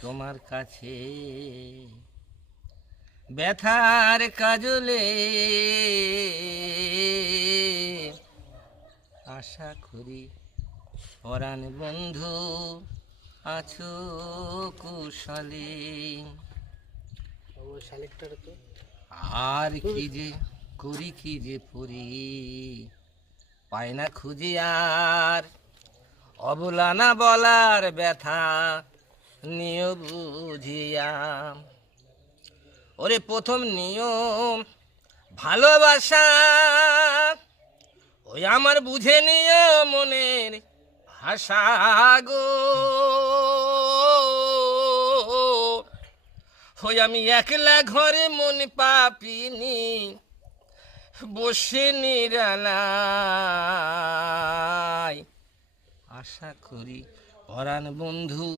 তোমার কাছে ব্যথার কাজলে আশা করি পরাণ বন্ধু আছো কুশলে। আর কি যে করি কি যে পড়ি পায় না খুঁজি আর অবলা না বলার ব্যথা নিয় বুঝিয়া। ওরে প্রথম নিয়ম ভালোবাসা ওই আমার বুঝে নিয় মনের ভাষা গো। ওই আমি একলা ঘরে মন পাপিনি বসে নিরালায় আশা করি পরাণ বন্ধু